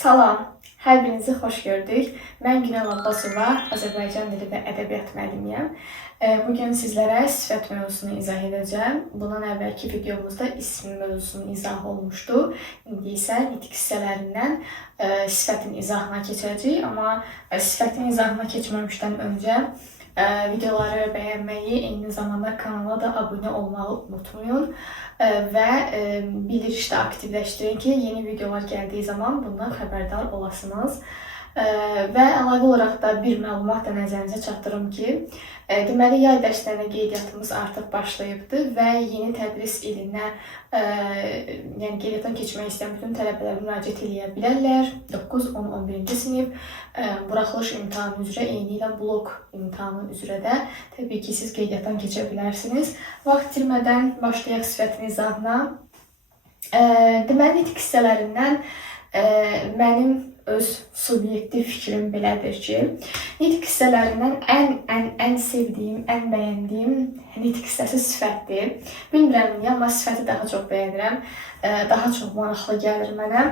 Salam, hər birinizi xoş gördük. Mən Günel Abbasova, Azərbaycan dili və ədəbiyyat müəllimiyəm. Bugün sizlərə sifət mövzusunu izah edəcəm. Bundan əvvəlki videomuzda ism mövzusunun izahı olmuşdu. İndi isə nitq hissələrindən sifətin izahına keçəcəyik. Amma sifətin izahına keçməmişdən öncə videoları bəyənməyi, eyni zamanda kanala da abunə olmağı unutmayın və bildirişdə aktivləşdirin ki, yeni videolar gəldiyi zaman bundan xəbərdar olasınız. Və əlavə olaraq da bir məlumat da nəzərinizə çatdırım ki, deməli, yay dərslərinə qeydiyyatımız artıq başlayıbdır və yeni tədris ilinə yəni qeydiyyatdan keçmək istəyən bütün tələbələr müraciət edə bilərlər. 9, 10, 11-ci sinif buraxılış imtahanı üzrə, eyni ilə blok imtahanı üzrə də təbii ki, siz qeydiyyatdan keçə bilərsiniz. Vaxt itirmədən başlayaq sifətin izahına. Deməli, nitq hissələrindən mənim öz subyektiv fikrim belədir ki, nitq hissələrindən ən sevdiyim, ən bəyəndiyim nitq hissəsi sifətdir. Bilmirəm niyə, amma sifəti daha çox bəyənirəm, daha çox maraqlı gəlir mənə.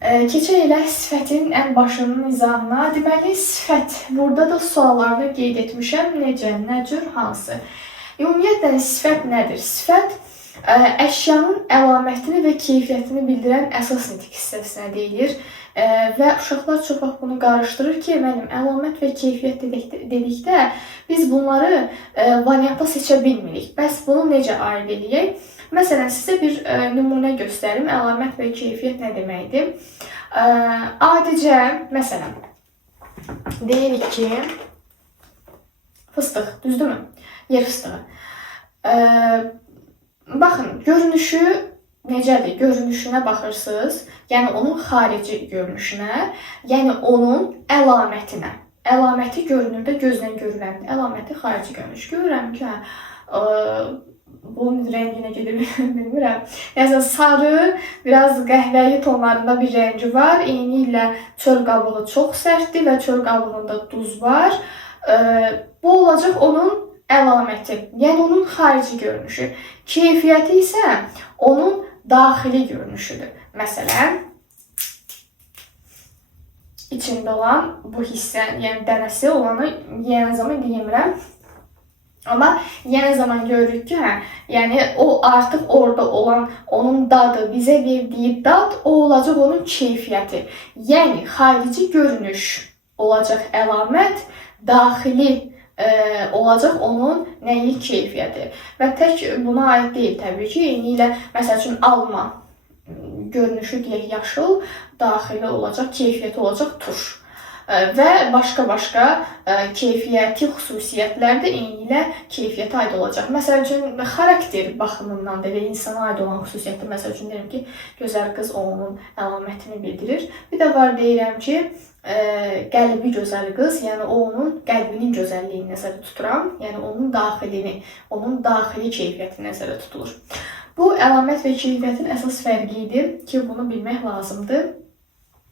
Keçək elə sifətin ən başının izahına. Deməli, sifət, burada da suallarını qeyd etmişəm. Necə, nə cür, hansı? Ümumiyyətlə, sifət nədir? Sifət əşyanın əlamətini və keyfiyyətini bildirən əsas nitq hissəsinə deyilir. Və uşaqlar çox vaxt bunu qarışdırır ki, mənim əlamət və keyfiyyət dedikdə biz bunları variantda seçə bilmirik. Bəs bunu necə ayırd edək? Məsələn, sizə bir nümunə göstərim. Əlamət və keyfiyyət nə deməkdir? Adicə, məsələn, deyirik ki, fıstıq, düzdürmü? Yer fıstığı. Baxın, görünüşü necədir? Görünüşünə baxırsınız, yəni onun xarici görünüşünə, yəni onun əlamətinə. Əlaməti görünürdə gözlə görüləndir. Əlaməti xarici görünüş. Görürəm ki, bunun rənginə gedir, bilmirəm. Yəni, sarı, biraz qəhvəyi tonlarında bir rəngi var. Eyni ilə çöl qabığı çox sərtdir və çöl qabığında duz var. Bu olacaq onun əlaməti, yəni onun xarici görünüşü. Keyfiyyəti isə onun daxili görünüşüdür. Məsələn, içində olan bu hissə, yəni dənəsi olanı yeyən zaman deyimirəm. Amma yeyən zaman görürük ki, yəni o artıq orada olan onun dadı, bizə verdiyi dad, o olacaq onun keyfiyyəti. Yəni, xarici görünüş olacaq əlamət, daxili olacaq onun nəyi keyfiyyəti. Və tək buna aid deyil təbii ki, eyni ilə məsəl üçün alma görünüşü deyək yaşıl, daxili olacaq, keyfiyyəti olacaq turş. Və başqa-başqa keyfiyyəti xüsusiyyətlər də eyni ilə keyfiyyətə aid olacaq. Məsəl üçün, xarakter baxımından da və insana aid olan xüsusiyyətdir. Məsəl üçün, deyirəm ki, gözəl qız onun əlamətini bildirir. Bir də var deyirəm ki, qəlbi gözəl qız, yəni o onun qəlbinin gözəlliyini nəzərdə tuturam, yəni onun daxilini, onun daxili keyfiyyəti nəzərdə tutulur. Bu, əlamət və keyfiyyətin əsas fərqidir ki, bunu bilmək lazımdır.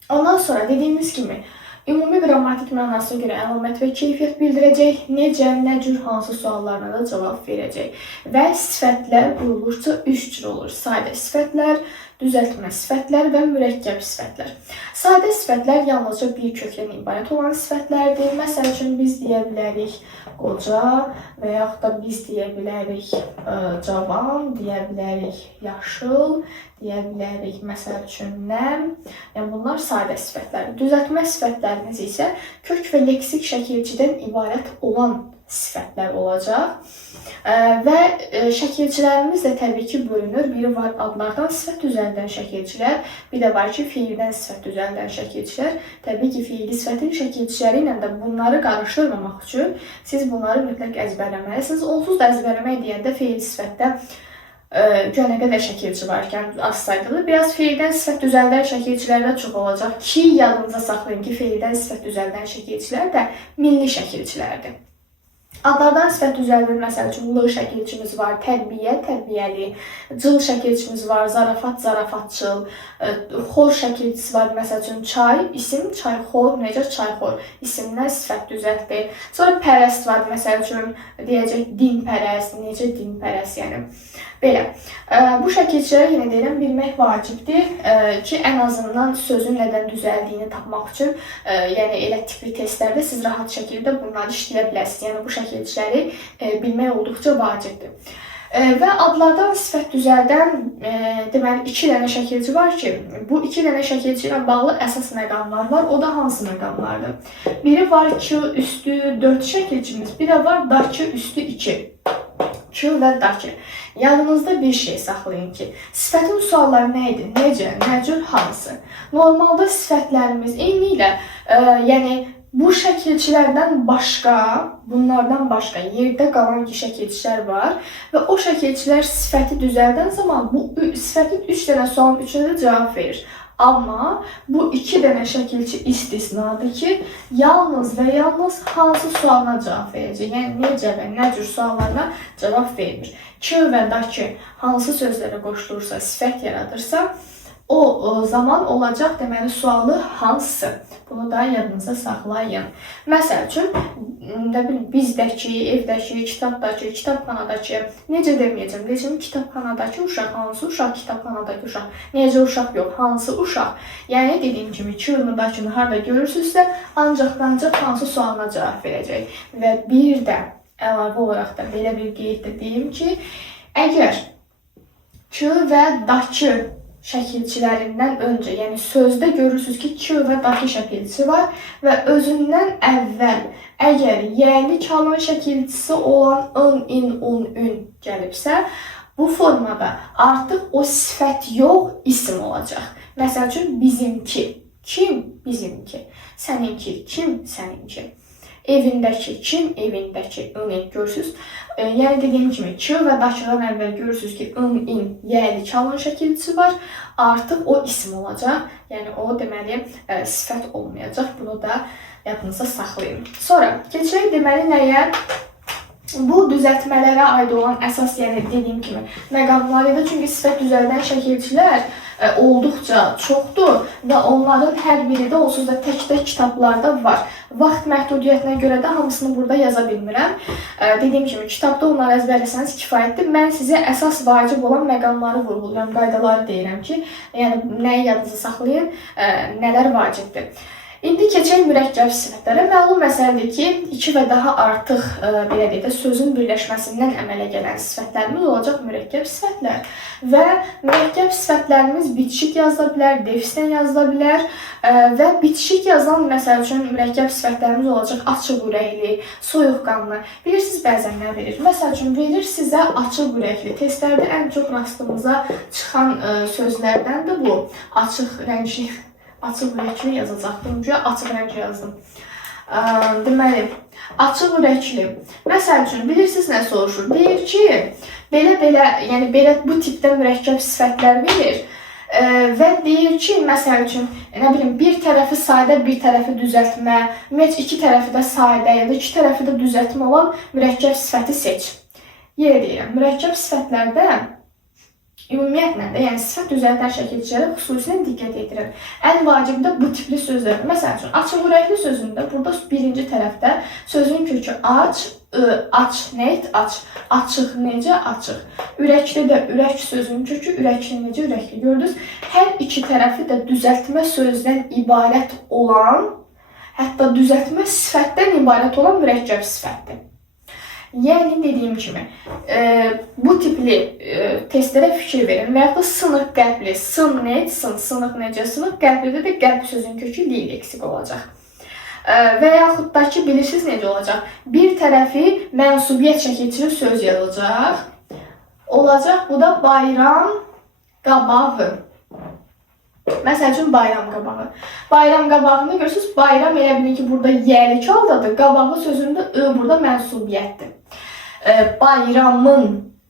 Ondan sonra dediyimiz kimi, ümumi qrammatik mənasına görə əlamət və keyfiyyət bildirəcək, necə, nə cür, hansı suallarına da cavab verəcək. Və sifətlər qurulursa 3 cür olur. Sadə sifətlər, düzəltmə sifətlər və mürəkkəb sifətlər. Sadə sifətlər yalnızca bir kökdən ibarət olan sifətlərdir. Məsəl üçün, biz deyə bilərik qoca və yaxud da biz deyə bilərik cavan, deyə bilərik yaşıl, deyə bilərik məsəl üçün nəm. Yəni, bunlar sadə sifətlərdir. Düzəltmə sifətlərimiz isə kök və leksik şəkilçidən ibarət olan sifətlər olacaq. Və şəkilçilərimiz də təbii ki, bölünür. Biri var adlardan sifət düzəldən şəkilçilər, bir də var ki, fiildən sifət düzəldən şəkilçilər. Təbii ki, fiili sifətin şəkilçiləri ilə də bunları qarışdırmamaq üçün siz bunları mütləq əzbərləməlisiniz. Onsuz da əzbərləmək deyəndə fiili sifətdə nə qədər şəkilçi varkən az saydıdır. Biraz fiildən sifət düzəldən şəkilçilər də çox olacaq ki, yadınıza saxlayın ki, fiildən sifət düzəldən şəkilçilər də milli şəkilçilərdir. Adlardan sifət düzəldir. Məsəl üçün, l şəkilçimiz var, tərbiyə, tərbiyəli. Cıl şəkilçimiz var, zarafat, zarafatçıl. Xor şəkilçisi var, məsəl üçün, çay, isim, çayxor, necə çayxor. İsimdən sifət düzəldir. Sonra pərəst var, məsəl üçün, deyəcək dinpərəst, necə dinpərəst, yəni. Belə. Bu şəkilçiləri yenə deyirəm, bilmək vacibdir ki, ən azından sözün nədən düzəldiyini tapmaq üçün, yəni elə tipli testlərdə siz rahat şəkildə bunları işləyə bilərsiniz. Yəni bu şəkilçiləri bilmək olduqca vacibdir. Və adlardan sifət düzəldən deməli 2 dənə şəkilçi var ki, bu 2 dənə şəkilçi ilə bağlı əsas məqamlar var. O da hansı məqamlardır? Biri var ki, üstü 4 şəkilçimiz, biri var dakı üstü 2. Q və dakı. Yadınızda bir şey saxlayın ki, sifətin sualları nə idi? Necə, nə cür, hansı? Normalda sifətlərimiz eyni ilə, yəni bu şəkilçilərdən başqa, bunlardan başqa yerdə qalan şəkilçilər var və o şəkilçilər sifəti düzəldən zaman bu sifətin 3 dənə sualın üçünə də cavab verir. Amma bu 2 dənə şəkilçi istisnadır ki, yalnız və yalnız hansı sualına cavab verəcək. Yəni, necə və nə cür suallarına cavab vermir. Q və dakı hansı sözlərə qoşulursa, sifət yaradırsa, o zaman olacaq deməli sualı hansı? Bunu da yadınıza saxlayın. Məsəl üçün, bizdəki, evdəki, kitabdakı, kitabxanadakı, necə deməyəcəm? Deyəcəm, kitabxanadakı uşaq, hansı uşaq, kitabxanadakı uşaq, necə uşaq yox, hansı uşaq? Yəni, dediyim kimi, Q-nu, dakını harada görürsünüzsə, ancaq hansı sualına cavab verəcək. Və bir də əlavə olaraq da belə bir qeyddə deyim ki, əgər Q və dakı şəkilçilərindən öncə, yəni sözdə görürsünüz ki, Q və dakı şəkilçisi var və özündən əvvəl əgər yəli kalın şəkilçisi olan ın, in, un, ün gəlibsə, bu formada artıq o sifət yox, isim olacaq. Məsəl üçün, bizimki. Kim? Bizimki. Səninki. Kim? Səninki. Evindəki. Kim? Evindəki. In, görürsünüz. Yəni dediyim kimi, Q və dakıdan əvvəl görürsünüz ki, ın, in, yəli kalın şəkilçisi var. Artıq o isim olacaq. Yəni o deməli sifət olmayacaq. Bunu da yadınıza saxlayın. Sonra keçək deməli nəyə? Bu düzəltmələrə aid olan əsas, yəni dediyim kimi, məqamlar idi. Çünki sifət düzəldən şəkilçilər olduqca çoxdur və onların hər biri də onsuz da tək-tək kitablarda var. Vaxt məhdudiyyətinə görə də hamısını burada yaza bilmirəm. Dediyim kimi, kitabda onları əzbərləsəniz kifayətdir. Mən sizə əsas vacib olan məqamları vurğulayıram, qaydaları deyirəm ki, yəni nəyi yadınızı saxlayın, nələr vacibdir. İndi keçək mürəkkəb sifətlərə. Məlum məsələdir ki, 2 və daha artıq belə deyək də sözün birləşməsindən əmələ gələn sifətlərimiz olacaq mürəkkəb sifətlər. Və mürəkkəb sifətlərimiz bitişik yazıla bilər, defisdən yazıla bilər və bitişik yazılan məsəl üçün mürəkkəb sifətlərimiz olacaq açıq ürəkli, soyuqqanlı. Bilirsiniz bəzən nə verir? Məsəl üçün verir sizə açıq ürəkli. Testlərdə ən çox rastımıza çıxan sözlərdən də bu açıq rəngli. Açıq ürəkli yazacaqdım. Güya açıq rəng yazdım. Deməli, açıq ürəkli. Məsəl üçün, bilirsiniz nə soruşur? Deyir ki, belə, yəni belə bu tipdə mürəkkəb sifətlər verir. Və deyir ki, məsəl üçün, nə bilim, bir tərəfi sadə, bir tərəfi düzəltmə, ümumiyyətlə 2 tərəfi də sadə ya da 2 tərəfi də düzəltmə olan mürəkkəb sifəti seç. Yenə deyirəm, mürəkkəb sifətlərdə ümumiyyətlə də, yəni sifət düzəldən şəkilçilərə xüsusilə diqqət edirəm. Ən vacib də bu tipli sözlər. Məsəl üçün, açıq ürəkli sözündə burada birinci tərəfdə sözün kökü aç, aç, neyt, aç. Açıq, necə, açıq. Ürəkli də ürək sözünün kökü, ürəkli, necə, ürəkli. Gördünüz, hər iki tərəfi də düzəltmə sözdən ibarət olan, hətta düzəltmə sifətdən ibarət olan mürəkkəb sifətdir. Yəni dediyim kimi, bu tipli testlərə fikir verin və yaxud da sınıq qəlbli, sın, neyt, sın, sınıq necə, sınıq qəlblidə də qəlb sözün kökü li leksik olacaq. Və yaxud da ki, bilirsiniz necə olacaq? Bir tərəfi mənsubiyyət şəkilçili söz yazılacaq. Olacaq, bu da bayram qabağı. Məsəl üçün, bayram qabağı. Bayram qabağında görürsünüz, bayram elə bilin ki, burada yəli kaldadır, qabağı sözündə burada mənsubiyyətdir. Bayramın,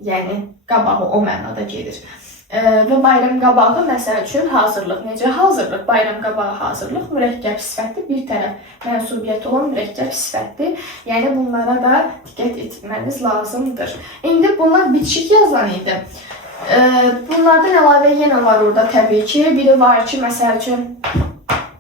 yəni qabağı o mənada gedir. Və bayram qabağı məsəl üçün hazırlıq. Necə hazırlıq? Bayram qabağı hazırlıq mürəkkəb sifətli bir tərəf mənsubiyyəti olan mürəkkəb sifətli. Yəni bunlara da diqqət etməniz lazımdır. İndi bunlar bitişik yazılan idi. Bunlardan əlavə yenə var orada təbii ki. Biri var ki, məsəl üçün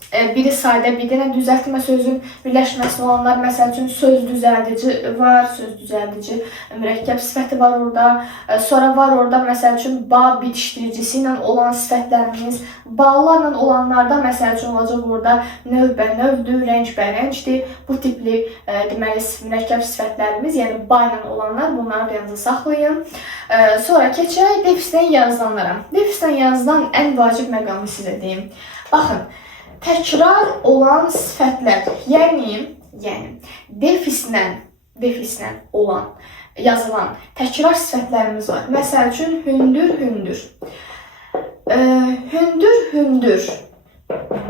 biri sadə, bir dənə düzəltmə sözün birləşməsi olanlar, məsəl üçün söz düzəldici var, söz düzəldici mürəkkəb sifəti var orada. Sonra var orada məsəl üçün ba bitişdiricisi ilə olan sifətlərimiz, bağlarla olanlarda məsəl üçün olacaq orada növbə-növdür, rəng-bərəngdir. Bu tipli deməli mürəkkəb sifətlərimiz, yəni ba ilə olanlar, bunları da yanınıza saxlayın. Sonra keçək defisdən yazılanlara. Defisdən yazılan ən vacib məqamı sizə deyim. Baxın, təkrar olan sifətlər, yəni defislə olan, yazılan təkrar sifətlərimiz var. Məsəl üçün, hündür, hündür. Hündür, hündür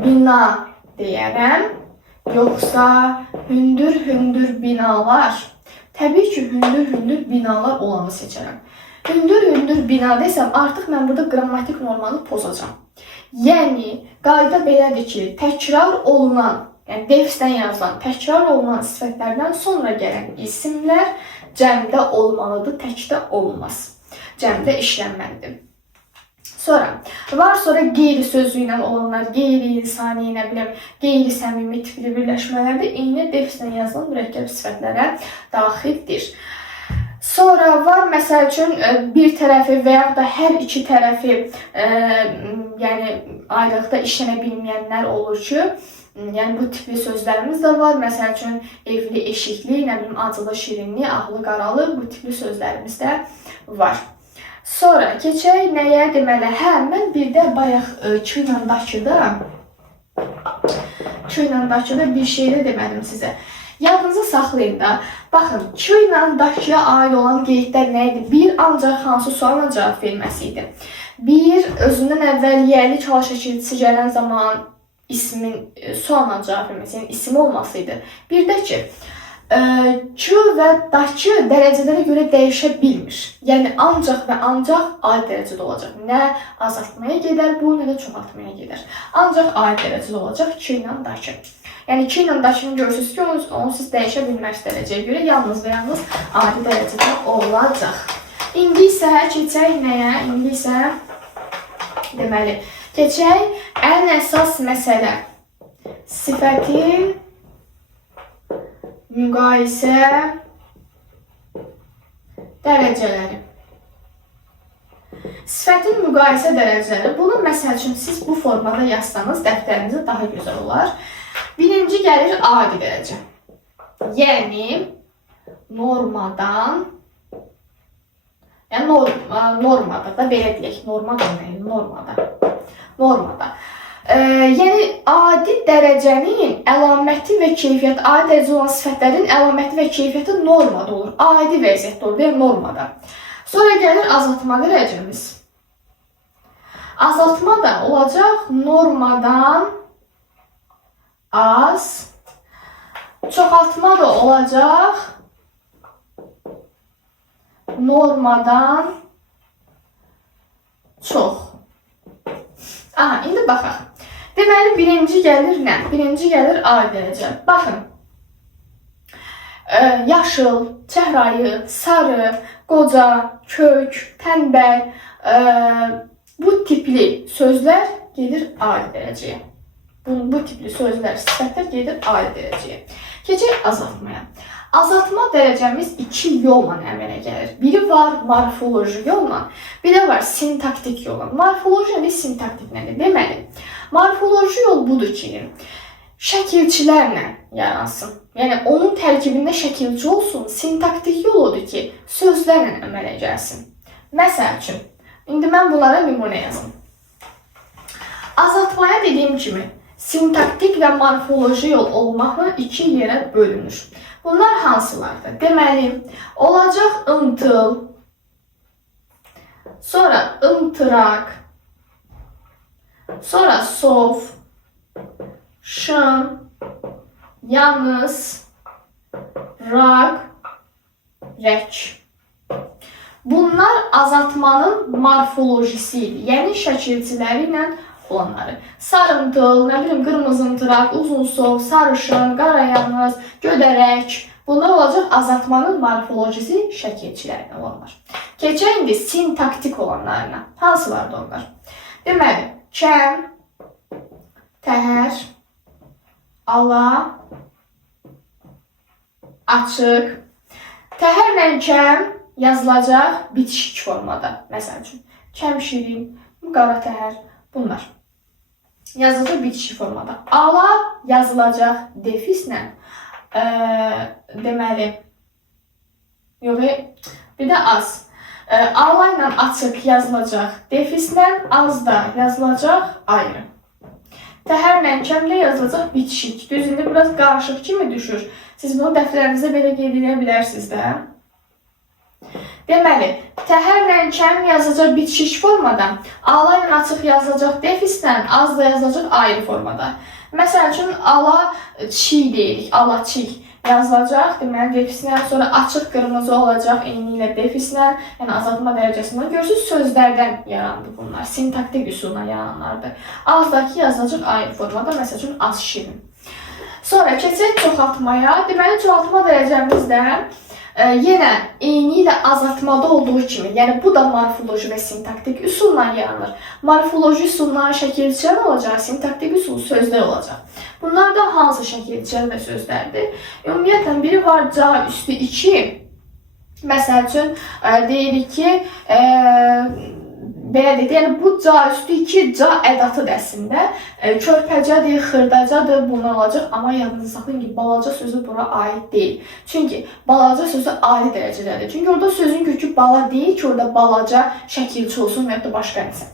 bina deyərəm, yoxsa hündür, hündür binalar. Təbii ki, hündür, hündür binalar olanı seçərəm. Hündür, hündür bina desəm, artıq mən burada qrammatik normanı pozacam. Yəni, qayda belədir ki, təkrar olunan, yəni defisdən yazılan, təkrar olunan sifətlərdən sonra gələn isimlər cəmdə olmalıdır, təkdə olmaz. Cəmdə işlənməlidir. Sonra qeyri sözü ilə olanlar, qeyri-insani, qeyri-səmimi tipli birləşmələrdə eyni defisdən yazılan mürəkkəb sifətlərə daxildir. Sonra var, məsəl üçün, bir tərəfi və yaxud da hər iki tərəfi yəni ayrıqda işlənə bilməyənlər olur ki, yəni bu tipli sözlərimiz də var. Məsəl üçün, evli, eşikli, acılı, şirinli, ahlı, qaralı bu tipli sözlərimiz də var. Sonra keçək nəyə deməli? Mən bir də bayaq Q ilə Dakıda bir şey də demədim sizə. Yadınızı saxlayın da. Baxın, Q ilə Dakıya aid olan qeydlər nə idi? Bir, ancaq hansı sualına cavab verməsi idi. Bir, özündən əvvəl yiyəli çala şəkilçisi gələn zaman ismin sualına cavab verməsi, yəni isim olması idi. Bir də ki, Q və Dakı dərəcələrə görə dəyişə bilmir. Yəni, ancaq və ancaq aid dərəcədə olacaq. Nə azaltmaya gedər bu, nə də çoxaltmaya gedər. Ancaq aid dərəcədə olacaq Q ilə Dakı. Yəni, 2 ilə daşını görürsünüz ki, onu siz dəyişə bilməz dərəcəyə görə yalnız və yalnız adi dərəcədə olacaq. İndi isə keçək nəyə? İndi isə deməli, keçək ən əsas məsələ. Sifətin müqayisə dərəcələri. Sifətin müqayisə dərəcələri. Bunu, məsəl üçün, siz bu formada yazsanız dəftərinizə daha gözəl olar. Birinci gəlir adi dərəcə. Yəni, normadan, normada da belə deyək, normada. Yəni, adi dərəcənin əlaməti və keyfiyyəti, adi dərəcə olan sifətlərin əlaməti və keyfiyyəti normada olur. Adi vəziyyətdə olur, yəni normada. Sonra gəlir azaltma dərəcəmiz. Azaltma da olacaq normadan az, çoxaltma da olacaq normadan çox. İndi baxaq. Deməli, birinci gəlir nə? Birinci gəlir adi dərəcə. Baxın, yaşıl, çəhrayı, sarı, qoca, kök, tənbəl, bu tipli sözlər gedir adi dərəcəyə. Bu tipli sözlər, sifətlər gedir adi dərəcəyə. Keçək azaltmaya. Azaltma dərəcəmiz iki yolla əmələ gəlir. Biri var morfoloji yolla, biri var sintaktik yolla. Morfoloji və sintaktik nədir? Deməli, morfoloji yol budur ki, şəkilçilərlə yaransın. Yəni, onun tərkibində şəkilçi olsun. Sintaktik yol odur ki, sözlərlə əmələ gəlsin. Məsəl üçün, indi mən bunlara nümunə yazım. Azaltmaya dediyim kimi, sintaktik və morfoloji yol olmaqla iki yerə bölünür. Bunlar hansılardır? Deməli, olacaq ımtıl, sonra ımtıraq, sonra sov, şın, yalnız, raq, rək. Bunlar azaltmanın morfolojisi idi. Yəni şəkilçiləri ilə olanları. Sarımtıl, nə bilim, qırmızımtıraq, uzunsov, sarışın, qarayanız, gödərək. Bunlar olacaq azaltmanın morfolojisi şəkilçilərinə olanlar. Keçək indi sintaktik olanlarına. Hansılardır onlar? Deməli, kəm, təhər, ala, açıq. Təhərlə kəm yazılacaq bitişik formada. Məsəl üçün, kəm şirin, qara təhər, bunlar. Yazılacaq bitişik formada. Ala yazılacaq defislə. Deməli, yox, bir də az. Ala ilə açıq yazılacaq defislə, az da yazılacaq ayrı. Təhərlə kəmlə yazılacaq bitişik. Düz indi biraz qarışıq kimi düşür. Siz bunu dəftərinizə belə qeyd edə bilərsiniz də. Deməli, təhərlə kəm yazılacaq bitişik formada, ala ilə açıq yazılacaq defislə, az da yazılacaq ayrı formada. Məsəl üçün, ala çiy deyirik, ala çiy yazılacaq, deməli, defislə, sonra açıq qırmızı olacaq, eyni ilə defislə, yəni azaltma dərəcəsindən. Görürsünüz, sözlərdən yarandı bunlar, sintaktik üsulla yarananlardır. Azdakı yazılacaq ayrı formada, məsəl üçün, az şirin. Sonra keçək çoxaltmaya. Deməli, çoxaltma dərəcəmizdə yenə eyni ilə azaltmada olduğu kimi, yəni bu da morfoloji və sintaktik üsulla yaranır. Morfoloji üsulla şəkilçilər olacaq, sintaktik üsul sözlər olacaq. Bunlar da hansı şəkilçilər və sözlərdir? Ümumiyyətlə, biri var ca üstü 2. Məsəl üçün, deyirik ki, belə deyək, yəni bu ca üstü 2 ca ədatı əslində. Körpəcədir, xırdacadır, bunlar olacaq. Amma yadınızda saxlayın ki, balaca sözü bura aid deyil. Çünki balaca sözü ali dərəcədədir. Çünki orada sözün kökü bala deyil ki, orada balaca şəkilçi olsun və ya da başqa nəsə.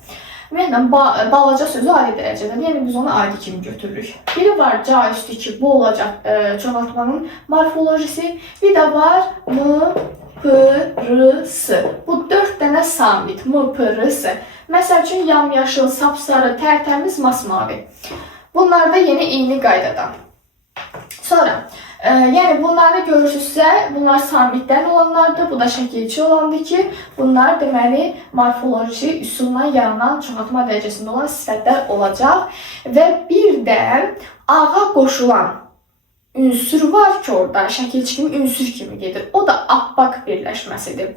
Ümumiyyətlə, balaca sözü ali dərəcədədir. Yəni biz onu adi kimi götürürük. Biri var ca üstü 2, bu olacaq çoxaltmanın morfolojisi. Bir də var m, p, r, s. Bu 4 dənə samit. M, p, r, s. Məsəl üçün, yamyaşıl, sapsarı, tərtəmiz, masmavi. Bunlar da yenə eyni qaydadan. Sonra, yəni bunları görürsünüzsə, bunlar samitdən olanlardır. Bu da şəkilçi olandır ki, bunlar deməli morfoloji üsulla yaranan çoxaltma dərəcəsində olan sifətlər olacaq. Və bir də ağa qoşulan ünsür var ki, orada şəkilçi kimi, ünsür kimi gedir. O da appaq birləşməsidir.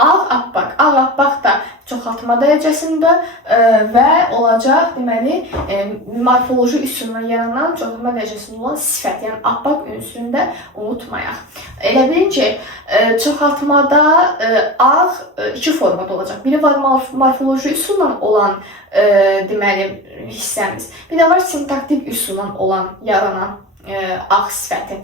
Ağ-appaq. Ağ-appaq da çoxaltma dərəcəsində və olacaq, deməli, morfoloji üsulla yaranan çoxaltma dərəcəsində olan sifət. Yəni, appaq ünsürünü də unutmayaq. Elə bilin ki, çoxaltmada ağ 2 formada olacaq. Biri var morfoloji üsulla olan, deməli, hissəmiz. Bir də var sintaktik üsulla olan, yaranan ağ sifəti.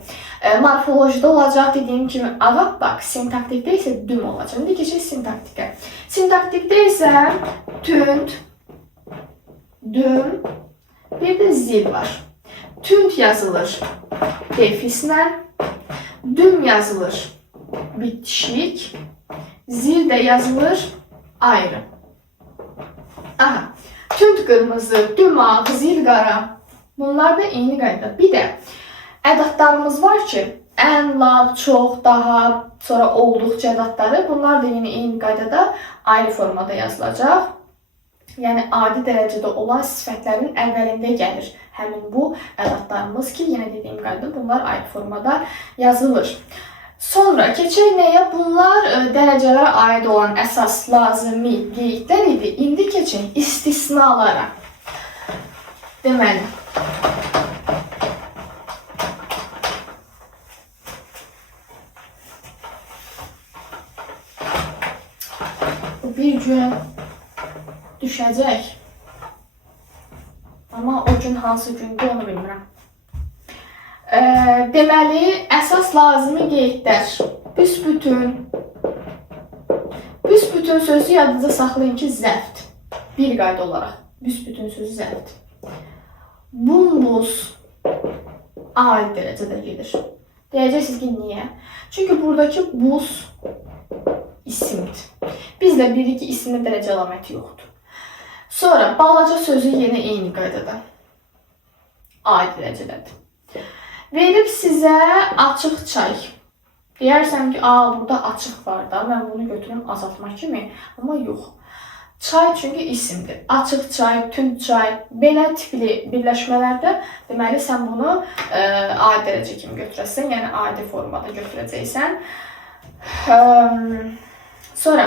Morfolojide olacaq, dediyim kimi, ağappaq, sintaktikdə isə düm olacaq. İndi keçək sintaktikə. Sintaktikdə isə tünd, düm, bir də zil var. Tünd yazılır defislə, düm yazılır bitişik, zil də yazılır ayrı. Aha, tünd qırmızı, düm ağ, zil qara. Bunlar da eyni qayda. Bir də ədatlarımız var ki, ən, lab, çox, daha, sonra olduqca ədatları. Bunlar da yenə eyni qaydada ayrı formada yazılacaq. Yəni, adi dərəcədə olan sifətlərin əvvəlində gəlir həmin bu ədatlarımız ki, yenə dediyim qayda bunlar ayrı formada yazılır. Sonra keçək nəyə? Bunlar dərəcələrə aid olan əsas, lazımi qeydlər idi. İndi keçək istisnalara. Deməli, bu bir gün düşəcək. Amma o gün hansı gündür, onu bilmirəm. Deməli, əsas lazımi qeydlər. Büsbütün. Büsbütün sözü yadınızda saxlayın ki, zəft. Bir qayda olaraq. Büsbütün sözü zəft. Bumbuz aid dərəcədə gedir. Deyəcəksiniz ki, niyə? Çünki buradakı buz isimdir. Bizdə bilirik ki, isimdə dərəcə əlaməti yoxdur. Sonra, balaca sözü yenə eyni qaydada. Aid dərəcədədir. Verib sizə açıq çay. Deyərsən ki, burada açıq var da, mən bunu götürüm azaltma kimi, amma yox. Çay çünki isimdir. Açıq çay, tünd çay, belə tipli birləşmələrdə deməli sən bunu adi dərəcə kimi götürəsən, yəni adi formada götürəcəksən. Sonra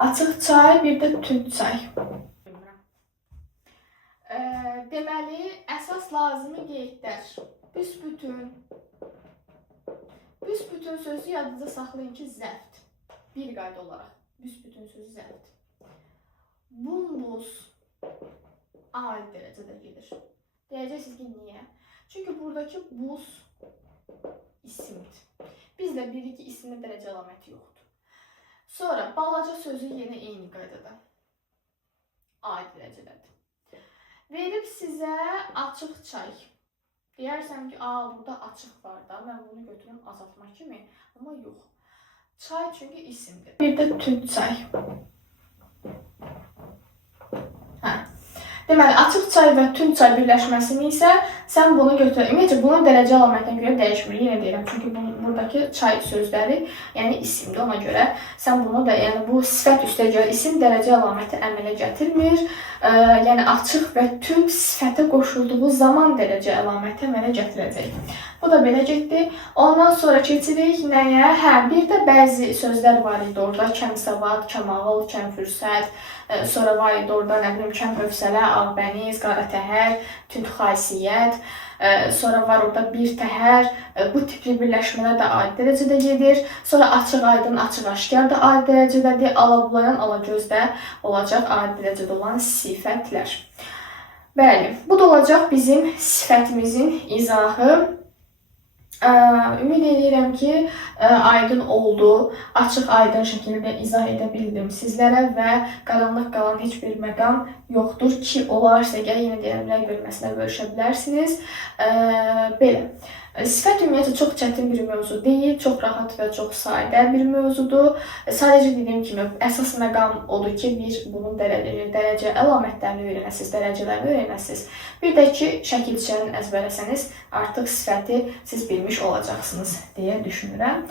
açıq çay, bir də tünd çay. Deməli, əsas lazımi qeydlər. Büsbütün. Büsbütün sözü yadınızda saxlayın ki, zəft. Bir qayda olaraq. Büsbütün sözü zəft. Bumbuz adi dərəcədə gedir. Deyəcəksiniz ki, niyə? Çünki buradakı buz isimdir. Bizdə bir-iki isimli dərəcə əlaməti yoxdur. Sonra balaca sözü yenə eyni qaydada. Adi dərəcədədir. Verib sizə açıq çay. Deyərsən ki, burada açıq var da, mən bunu götürüm azaltma kimi, amma yox. Çay çünki isimdir. Bir də tünd çay. Deməli, açıq çay və tünd çay birləşməsini isə sən bunu götür. Ümumiyyətlə, bunun dərəcə əlamətinə görə dəyişmir. Yenə deyirəm, çünki buradakı çay sözləri, yəni isimdir. Ona görə sən bunu da, yəni bu sifət üstə görə isim dərəcə əlaməti əmələ gətirmir. Yəni açıq və tünd sifətə qoşulduğu zaman dərəcə əlaməti əmələ gətirəcək. Bu da belə getdi. Ondan sonra keçirik nəyə? Bir də bəzi sözlər var idi orada. Kəmsavad, kəmağıl, kəmfürsət. Sonra var idi orada, nə bilim, kəmhövsələ, ağbəniz, qaratəhər, tünd xasiyyət. Sonra var orada bir təhər. Bu tipli birləşmələr də adi dərəcədə gedir. Sonra açıq aydın, açıq aşkar da adi dərəcədədir. Alablayan, alagöz də olacaq adi dərəcədə olan sifətlər. Bəli, bu da olacaq bizim sifətimizin izahı. Ümid edirəm ki, aydın oldu, açıq aydın şəkildə izah edə bildim sizlərə və qaranlıq qalan heç bir məqam yoxdur ki, olarsa gəl yenə deyirəm, rəy bölməsinə bölüşə bilərsiniz. Belə. Sifət ümumiyyətlə çox çətin bir mövzu deyil, çox rahat və çox sadə bir mövzudur. Sadəcə dediyim kimi, əsas məqam odur ki, bunun dərəcə əlamətlərini öyrənəsiniz, dərəcələrini öyrənəsiniz. Bir də ki, şəkilçəni əzbərləsəniz, artıq sifəti siz bilmiş olacaqsınız deyə düşünürəm.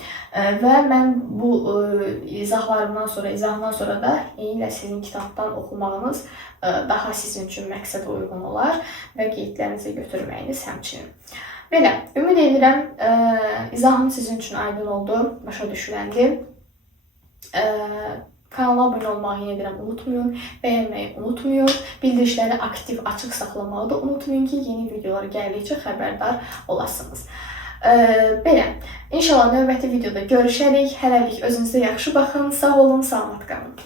Və mən bu izahlarımdan sonra da eynilə sizin kitabdan oxumağınız daha sizin üçün məqsədə uyğun olar və qeydlərinizi götürməyiniz həmçinin. Belə, ümid edirəm, izahım sizin üçün aydın oldu, başa düşüləndi. Kanala abunə olmağı yenə edirəm, unutmayın, bəyənməyi unutmayın, bildirişləri aktiv, açıq saxlamağı da unutmayın ki, yeni videolar gəldikcə xəbərdar olasınız. Belə, inşallah növbəti videoda görüşərik, hələlik özünüzə yaxşı baxın, sağ olun, salamat qalın.